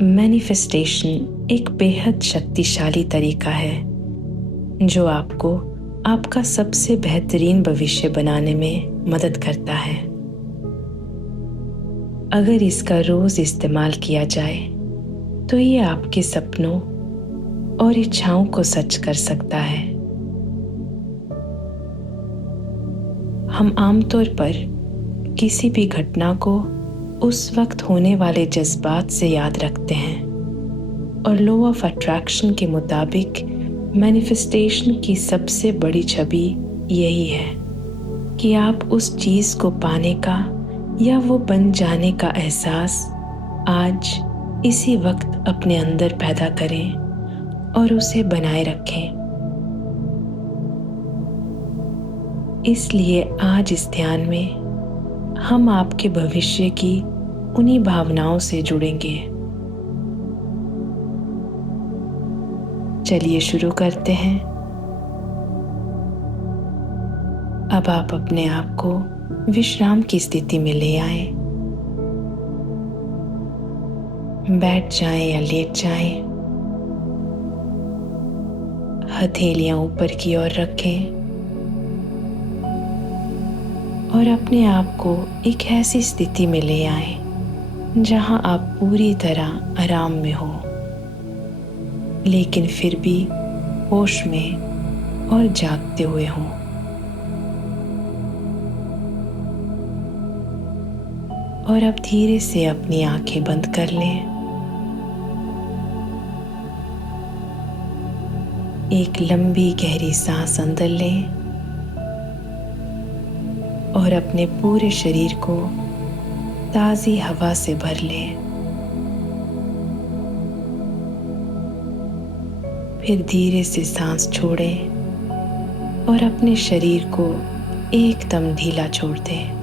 Manifestation एक बेहद शक्तिशाली तरीका है जो आपको आपका सबसे बेहतरीन भविष्य बनाने में मदद करता है। अगर इसका रोज इस्तेमाल किया जाए तो ये आपके सपनों और इच्छाओं को सच कर सकता है। हम आमतौर पर किसी भी घटना को उस वक्त होने वाले जज्बात से याद रखते हैं और लॉ ऑफ अट्रैक्शन के मुताबिक मैनिफेस्टेशन की सबसे बड़ी छवि यही है कि आप उस चीज़ को पाने का या वो बन जाने का एहसास आज इसी वक्त अपने अंदर पैदा करें और उसे बनाए रखें। इसलिए आज इस ध्यान में हम आपके भविष्य की उन्हीं भावनाओं से जुड़ेंगे। चलिए शुरू करते हैं। अब आप अपने आप को विश्राम की स्थिति में ले आए। बैठ जाएं या लेट जाएं। हथेलियां ऊपर की ओर रखें और अपने आप को एक ऐसी स्थिति में ले आएं जहां आप पूरी तरह आराम में हो, लेकिन फिर भी होश में और जागते हुए हों। और अब धीरे से अपनी आंखें बंद कर लें। एक लंबी गहरी सांस अंदर लें और अपने पूरे शरीर को ताज़ी हवा से भर लें। फिर धीरे से सांस छोड़ें और अपने शरीर को एकदम ढीला छोड़ दें।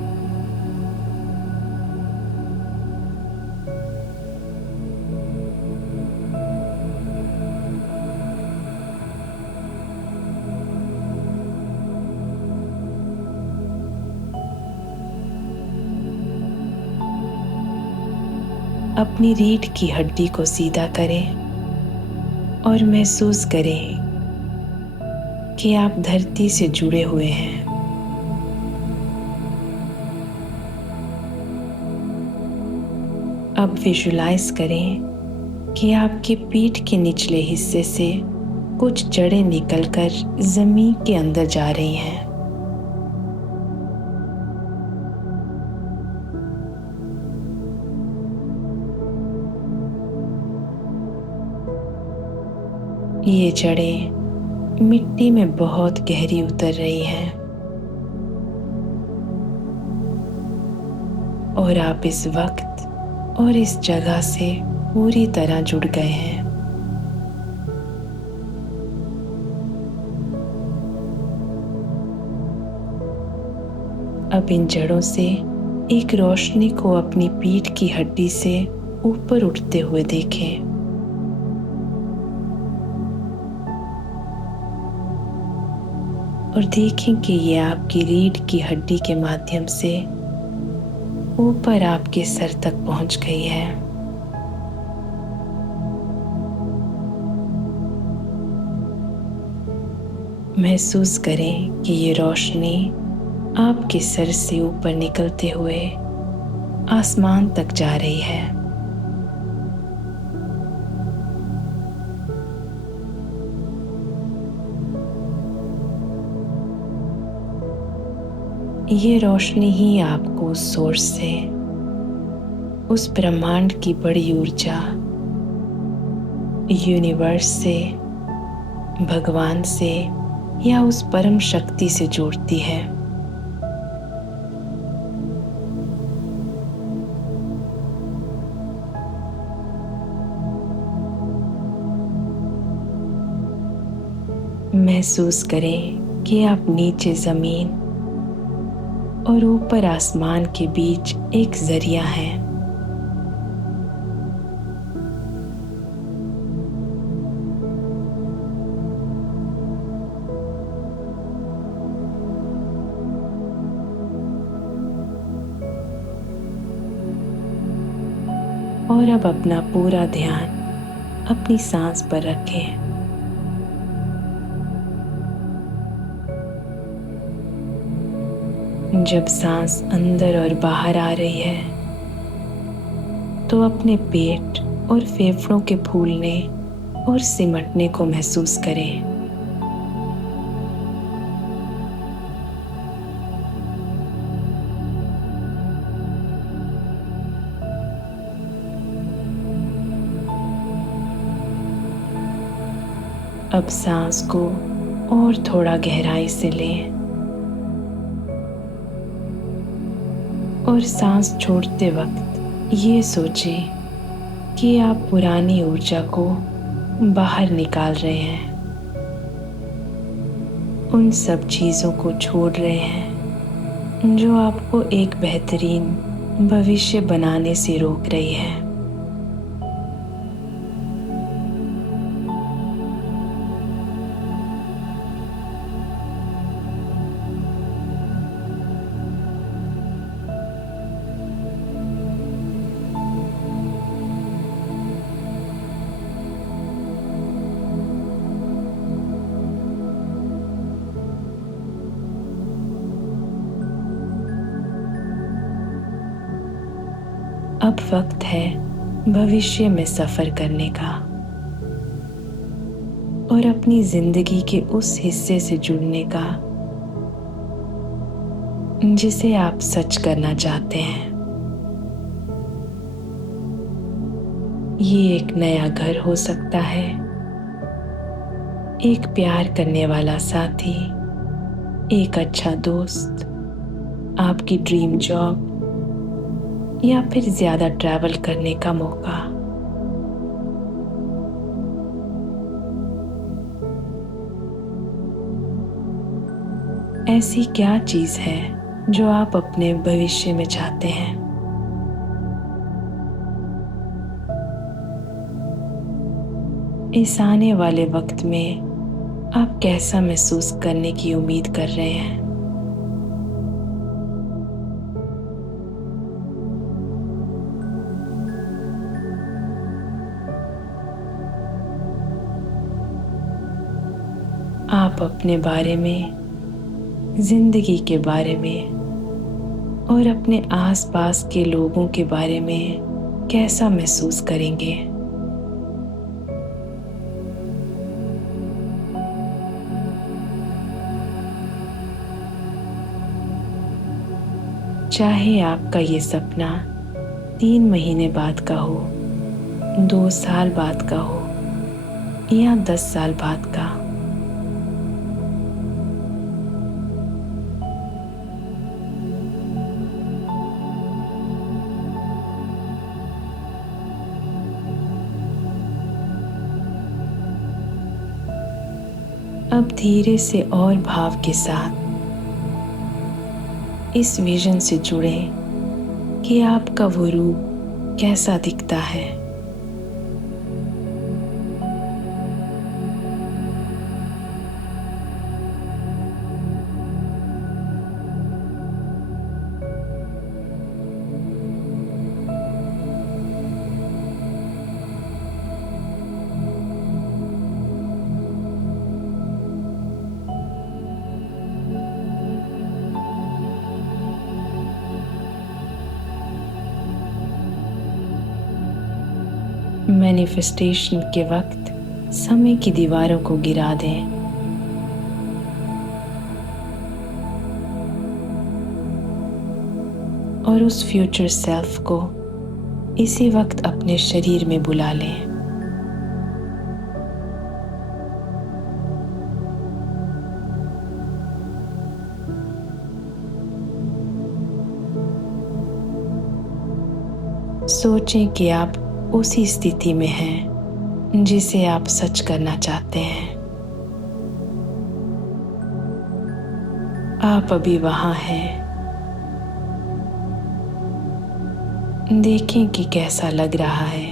अपनी रीढ़ की हड्डी को सीधा करें और महसूस करें कि आप धरती से जुड़े हुए हैं। अब विजुलाइज करें कि आपके पीठ के निचले हिस्से से कुछ जड़ें निकलकर जमीन के अंदर जा रही हैं। ये जड़ें मिट्टी में बहुत गहरी उतर रही हैं और आप इस वक्त और इस जगह से पूरी तरह जुड़ गए हैं। अब इन जड़ों से एक रोशनी को अपनी पीठ की हड्डी से ऊपर उठते हुए देखें। और देखें कि ये आपकी रीढ़ की हड्डी के माध्यम से ऊपर आपके सर तक पहुंच गई है। महसूस करें कि ये रोशनी आपके सर से ऊपर निकलते हुए आसमान तक जा रही है। ये रोशनी ही आपको उस सोर्स से, उस ब्रह्मांड की बड़ी ऊर्जा, यूनिवर्स से, भगवान से या उस परम शक्ति से जोड़ती है। महसूस करें कि आप नीचे जमीन और ऊपर आसमान के बीच एक जरिया है। और अब अपना पूरा ध्यान अपनी सांस पर रखें। जब सांस अंदर और बाहर आ रही है तो अपने पेट और फेफड़ों के फूलने और सिमटने को महसूस करें। अब सांस को और थोड़ा गहराई से लें और सांस छोड़ते वक्त ये सोचें कि आप पुरानी ऊर्जा को बाहर निकाल रहे हैं, उन सब चीज़ों को छोड़ रहे हैं जो आपको एक बेहतरीन भविष्य बनाने से रोक रही है। अब वक्त है भविष्य में सफर करने का और अपनी जिंदगी के उस हिस्से से जुड़ने का जिसे आप सच करना चाहते हैं। ये एक नया घर हो सकता है, एक प्यार करने वाला साथी, एक अच्छा दोस्त, आपकी ड्रीम जॉब या फिर ज्यादा ट्रैवल करने का मौका। ऐसी क्या चीज है जो आप अपने भविष्य में चाहते हैं? इस आने वाले वक्त में आप कैसा महसूस करने की उम्मीद कर रहे हैं? आप अपने बारे में, जिंदगी के बारे में और अपने आसपास के लोगों के बारे में कैसा महसूस करेंगे? चाहे आपका ये सपना 3 महीने बाद का हो, 2 साल बाद का हो या 10 साल बाद का। अब धीरे से और भाव के साथ इस विजन से जुड़ें कि आपका वो रूप कैसा दिखता है। मैनिफेस्टेशन के वक्त समय की दीवारों को गिरा दें और उस फ्यूचर सेल्फ को इसी वक्त अपने शरीर में बुला लें। सोचें कि आप उसी स्थिति में हैं जिसे आप सच करना चाहते हैं। आप अभी वहां हैं। देखें कि कैसा लग रहा है।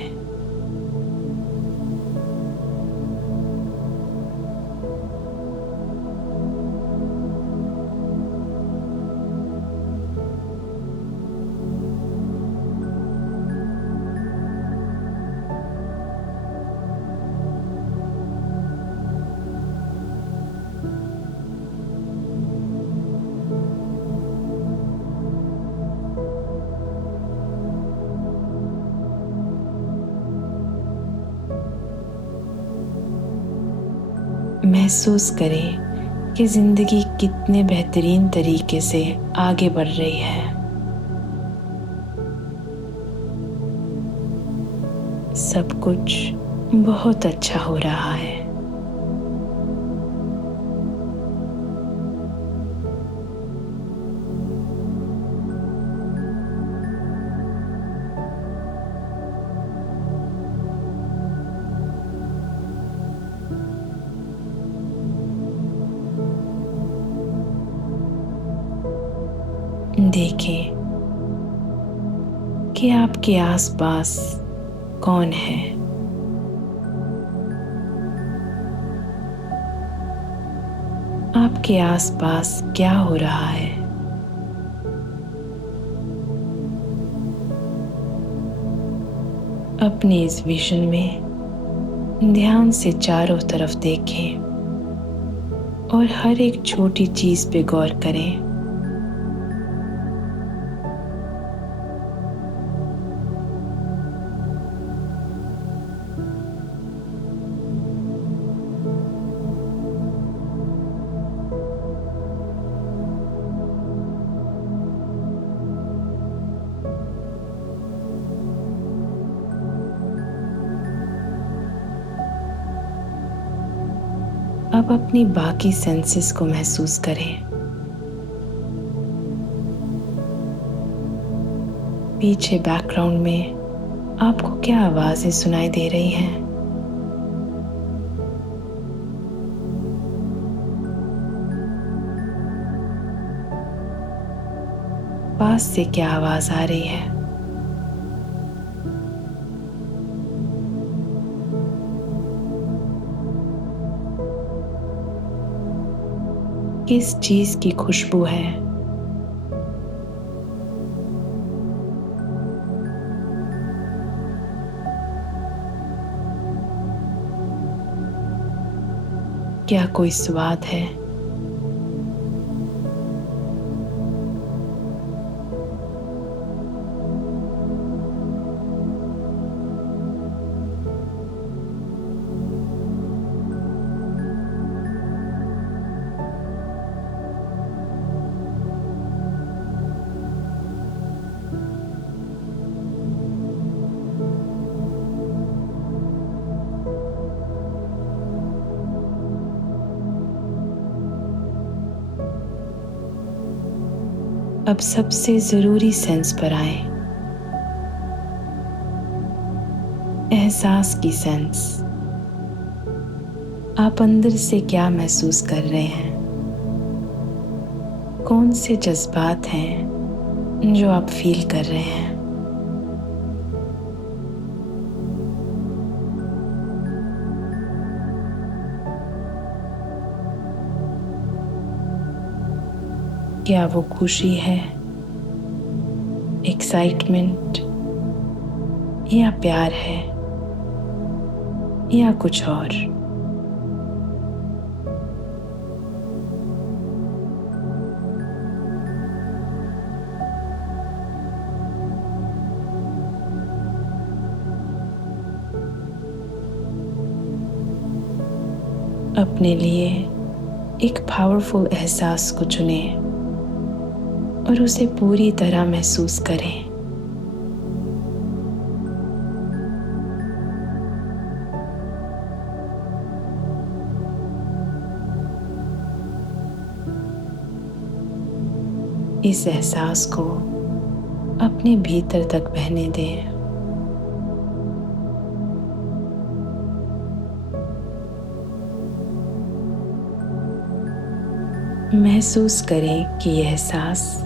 महसूस करें कि जिंदगी कितने बेहतरीन तरीके से आगे बढ़ रही है। सब कुछ बहुत अच्छा हो रहा है। देखें कि आपके आसपास कौन है। आपके आसपास क्या हो रहा है। अपने इस विजन में ध्यान से चारों तरफ देखें और हर एक छोटी चीज पे गौर करें। अब अपनी बाकी सेंसेस को महसूस करें। पीछे बैकग्राउंड में आपको क्या आवाजें सुनाई दे रही हैं? पास से क्या आवाज आ रही है? किस चीज की खुशबू है? क्या कोई स्वाद है? अब सबसे जरूरी सेंस पर आए, एहसास की सेंस। आप अंदर से क्या महसूस कर रहे हैं? कौन से जज्बात हैं जो आप फील कर रहे हैं? क्या वो खुशी है, एक्साइटमेंट, या प्यार है, या कुछ और? अपने लिए एक पावरफुल एहसास को चुनें और उसे पूरी तरह महसूस करें। इस एहसास को अपने भीतर तक बहने दें। महसूस करें कि यह एहसास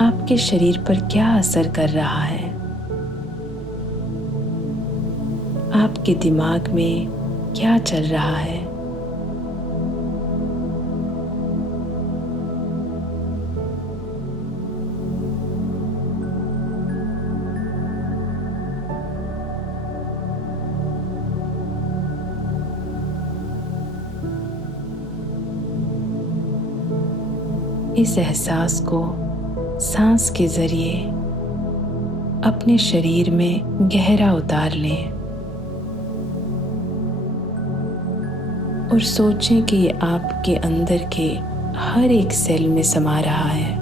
आपके शरीर पर क्या असर कर रहा है। आपके दिमाग में क्या चल रहा है। इस एहसास को सांस के जरिए अपने शरीर में गहरा उतार लें। और सोचें कि ये आपके अंदर के हर एक सेल में समा रहा है।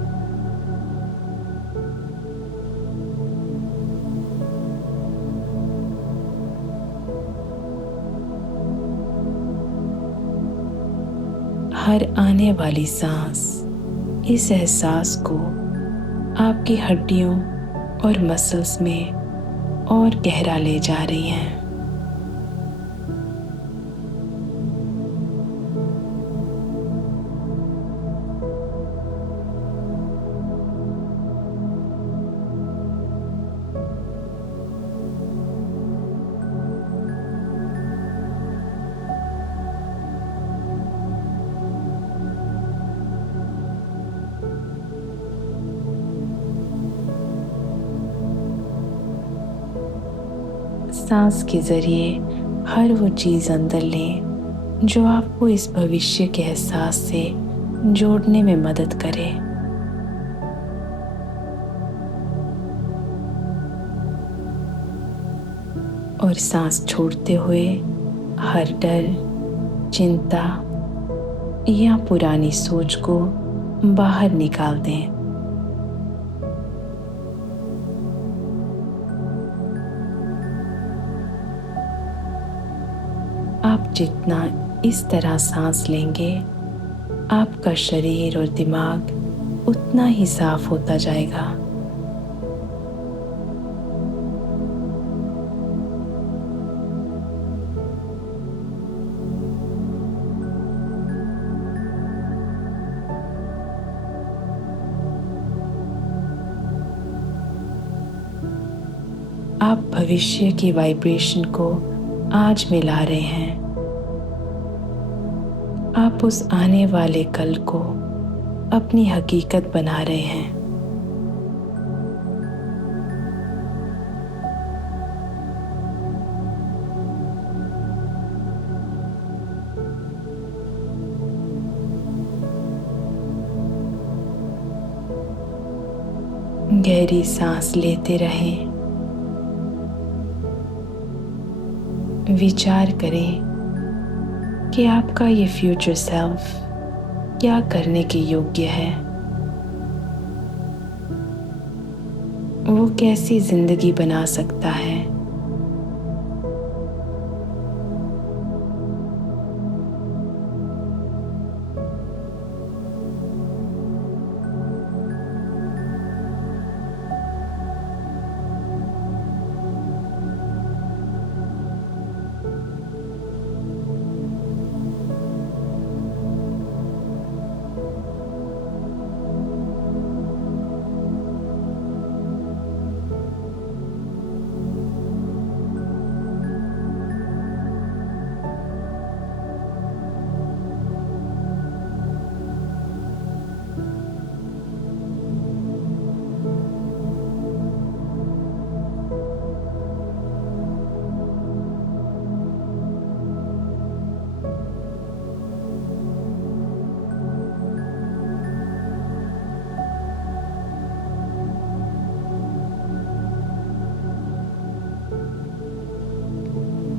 हर आने वाली सांस इस एहसास को आपकी हड्डियों और मसल्स में और गहरा ले जा रही है। सांस के जरिए हर वो चीज़ अंदर लें जो आपको इस भविष्य के एहसास से जोड़ने में मदद करे। और सांस छोड़ते हुए हर डर, चिंता या पुरानी सोच को बाहर निकाल दें। आप जितना इस तरह सांस लेंगे, आपका शरीर और दिमाग उतना ही साफ होता जाएगा। आप भविष्य की वाइब्रेशन को आज मिला रहे हैं। आप उस आने वाले कल को अपनी हकीकत बना रहे हैं। गहरी सांस लेते रहें। विचार करें कि आपका ये फ्यूचर सेल्फ क्या करने के योग्य है। वो कैसी जिंदगी बना सकता है।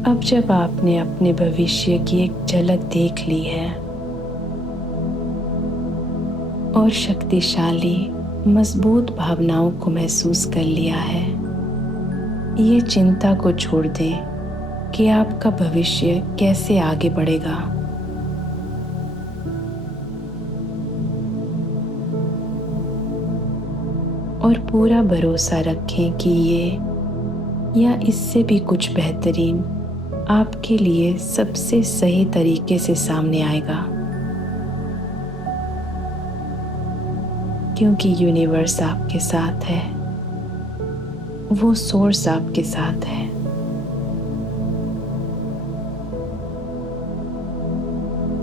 अब जब आपने अपने भविष्य की एक झलक देख ली है और शक्तिशाली मजबूत भावनाओं को महसूस कर लिया है, ये चिंता को छोड़ दें कि आपका भविष्य कैसे आगे बढ़ेगा। और पूरा भरोसा रखें कि ये या इससे भी कुछ बेहतरीन आपके लिए सबसे सही तरीके से सामने आएगा, क्योंकि यूनिवर्स आपके साथ है, वो सोर्स आपके साथ है।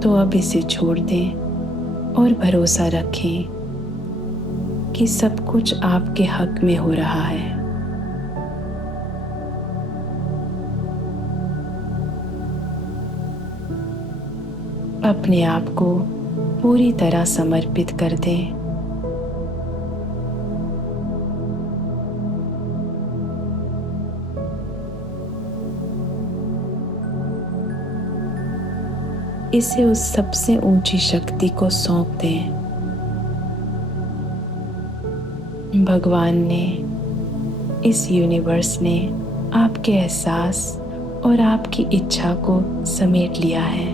तो अब इसे छोड़ दें और भरोसा रखें कि सब कुछ आपके हक में हो रहा है। अपने आप को पूरी तरह समर्पित कर दें। इसे उस सबसे ऊंची शक्ति को सौंप दें। भगवान ने, इस यूनिवर्स ने आपके एहसास और आपकी इच्छा को समेट लिया है।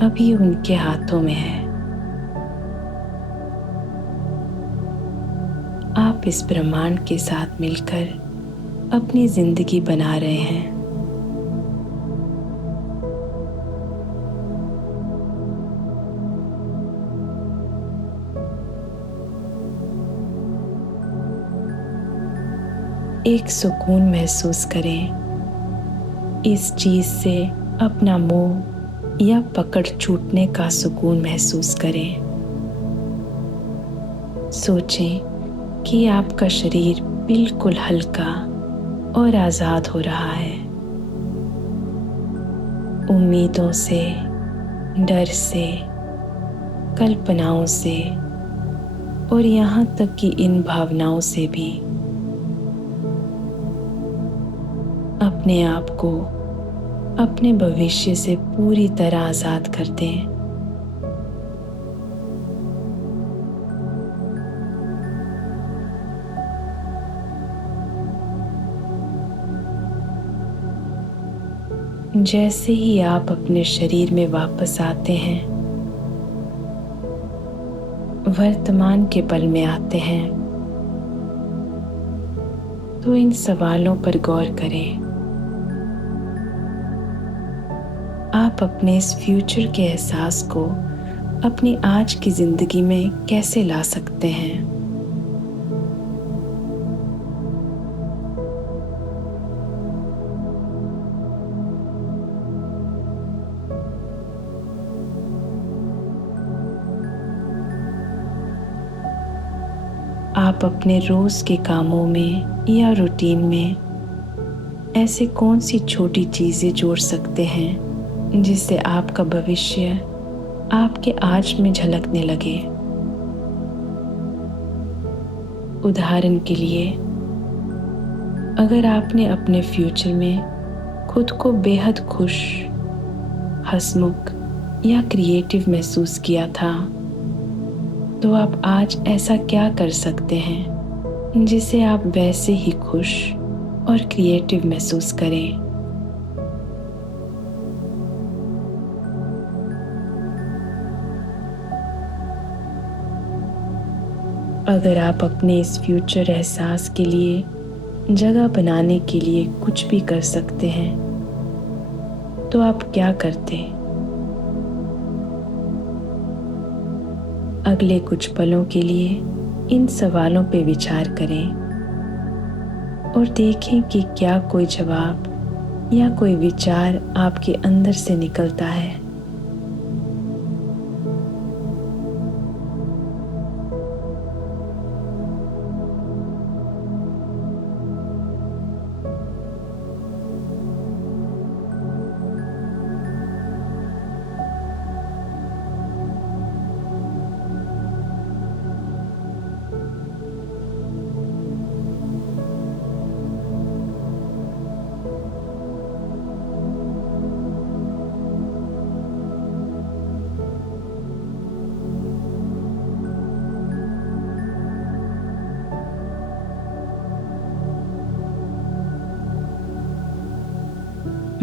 अभी उनके हाथों में है। आप इस ब्रह्मांड के साथ मिलकर अपनी जिंदगी बना रहे हैं। एक सुकून महसूस करें। इस चीज से अपना मोह या पकड़ छूटने का सुकून महसूस करें। सोचें कि आपका शरीर बिल्कुल हल्का और आजाद हो रहा है। उम्मीदों से, डर से, कल्पनाओं से और यहाँ तक कि इन भावनाओं से भी अपने आप को अपने भविष्य से पूरी तरह आजाद कर दें। जैसे ही आप अपने शरीर में वापस आते हैं, वर्तमान के पल में आते हैं, तो इन सवालों पर गौर करें। आप अपने इस फ्यूचर के एहसास को अपनी आज की जिंदगी में कैसे ला सकते हैं? आप अपने रोज के कामों में या रूटीन में ऐसे कौन सी छोटी चीजें जोड़ सकते हैं जिससे आपका भविष्य आपके आज में झलकने लगे? उदाहरण के लिए, अगर आपने अपने फ्यूचर में खुद को बेहद खुश, हंसमुख या क्रिएटिव महसूस किया था, तो आप आज ऐसा क्या कर सकते हैं जिसे आप वैसे ही खुश और क्रिएटिव महसूस करें? अगर आप अपने इस फ्यूचर एहसास के लिए जगह बनाने के लिए कुछ भी कर सकते हैं, तो आप क्या करते? अगले कुछ पलों के लिए इन सवालों पे विचार करें और देखें कि क्या कोई जवाब या कोई विचार आपके अंदर से निकलता है।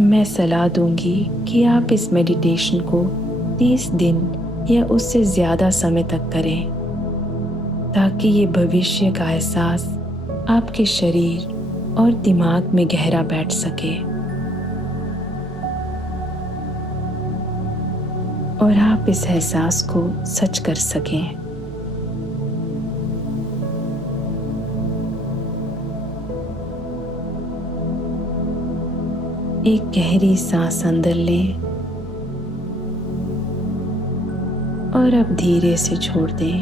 मैं सलाह दूंगी कि आप इस मेडिटेशन को 30 दिन या उससे ज़्यादा समय तक करें, ताकि ये भविष्य का एहसास आपके शरीर और दिमाग में गहरा बैठ सके और आप इस एहसास को सच कर सकें। एक गहरी सांस अंदर लें और अब धीरे से छोड़ दें।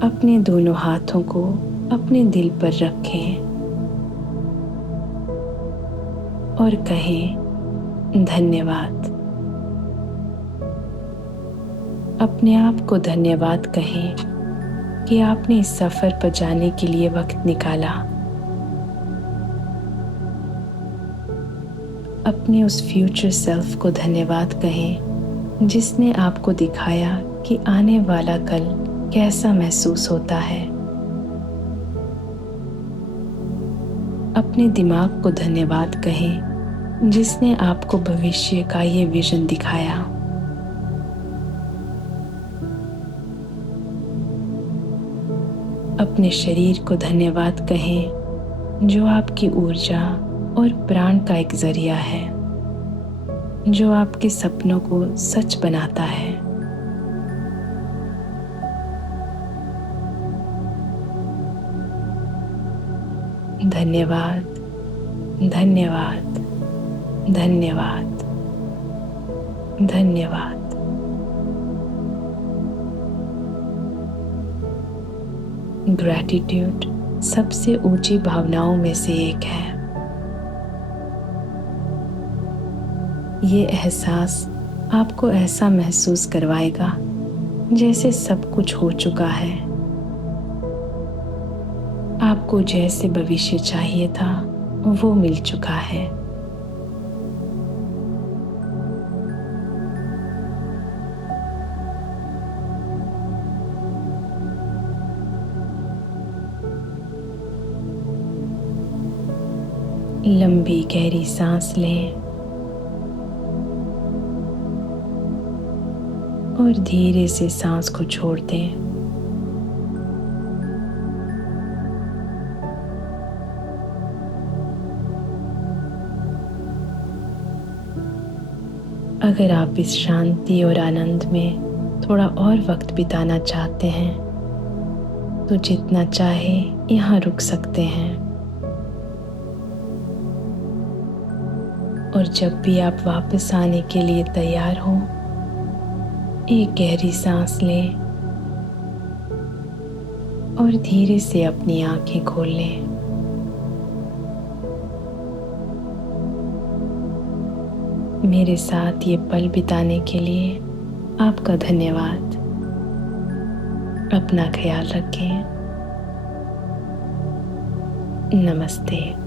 अपने दोनों हाथों को अपने दिल पर रखें और कहें धन्यवाद। अपने आप को धन्यवाद कहें कि आपने इस सफ़र पर जाने के लिए वक्त निकाला। अपने उस फ्यूचर सेल्फ को धन्यवाद कहें जिसने आपको दिखाया कि आने वाला कल कैसा महसूस होता है। अपने दिमाग को धन्यवाद कहें जिसने आपको भविष्य का ये विजन दिखाया। अपने शरीर को धन्यवाद कहें जो आपकी ऊर्जा और प्राण का एक जरिया है, जो आपके सपनों को सच बनाता है। धन्यवाद, धन्यवाद, धन्यवाद, धन्यवाद। ग्रैटिट्यूड सबसे ऊंची भावनाओं में से एक है। ये एहसास आपको ऐसा महसूस करवाएगा जैसे सब कुछ हो चुका है। आपको जैसे भविष्य चाहिए था वो मिल चुका है। लंबी गहरी सांस लें और धीरे से सांस को छोड़ दें। अगर आप इस शांति और आनंद में थोड़ा और वक्त बिताना चाहते हैं तो जितना चाहे यहाँ रुक सकते हैं। और जब भी आप वापस आने के लिए तैयार हों, एक गहरी सांस लें और धीरे से अपनी आंखें खोल लें। मेरे साथ ये पल बिताने के लिए आपका धन्यवाद। अपना ख्याल रखें। नमस्ते।